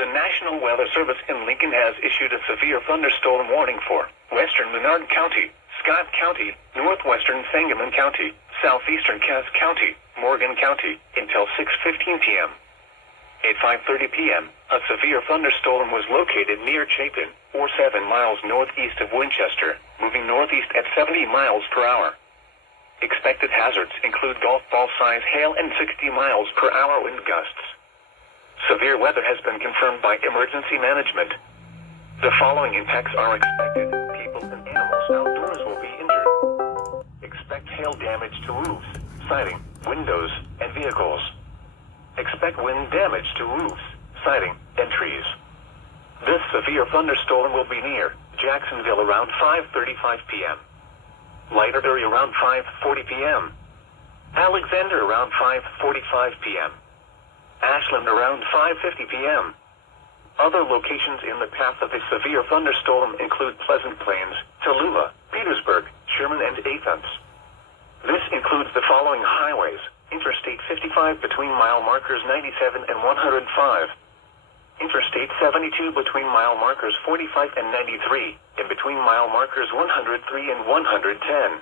The National Weather Service in Lincoln has issued a severe thunderstorm warning for western Menard County, Scott County, northwestern Sangamon County, southeastern Cass County, Morgan County, until 6:15 p.m. At 5:30 p.m., a severe thunderstorm was located near Chapin, or 7 miles northeast of Winchester, moving northeast at 70 miles per hour. Expected hazards include golf ball-size hail and 60 miles per hour wind gusts. Severe weather has been confirmed by emergency management. The following impacts are expected. People and animals outdoors will be injured. Expect hail damage to roofs, siding, windows, and vehicles. Expect wind damage to roofs, siding, and trees. This severe thunderstorm will be near Jacksonville around 5:35 p.m. Lighterbury around 5:40 p.m. Alexander around 5:45 p.m. Ashland around 5:50 p.m. Other locations in the path of the severe thunderstorm include Pleasant Plains, Tallulah, Petersburg, Sherman, and Athens. This includes the following highways: Interstate 55 between mile markers 97 and 105. Interstate 72 between mile markers 45 and 93, and between mile markers 103 and 110.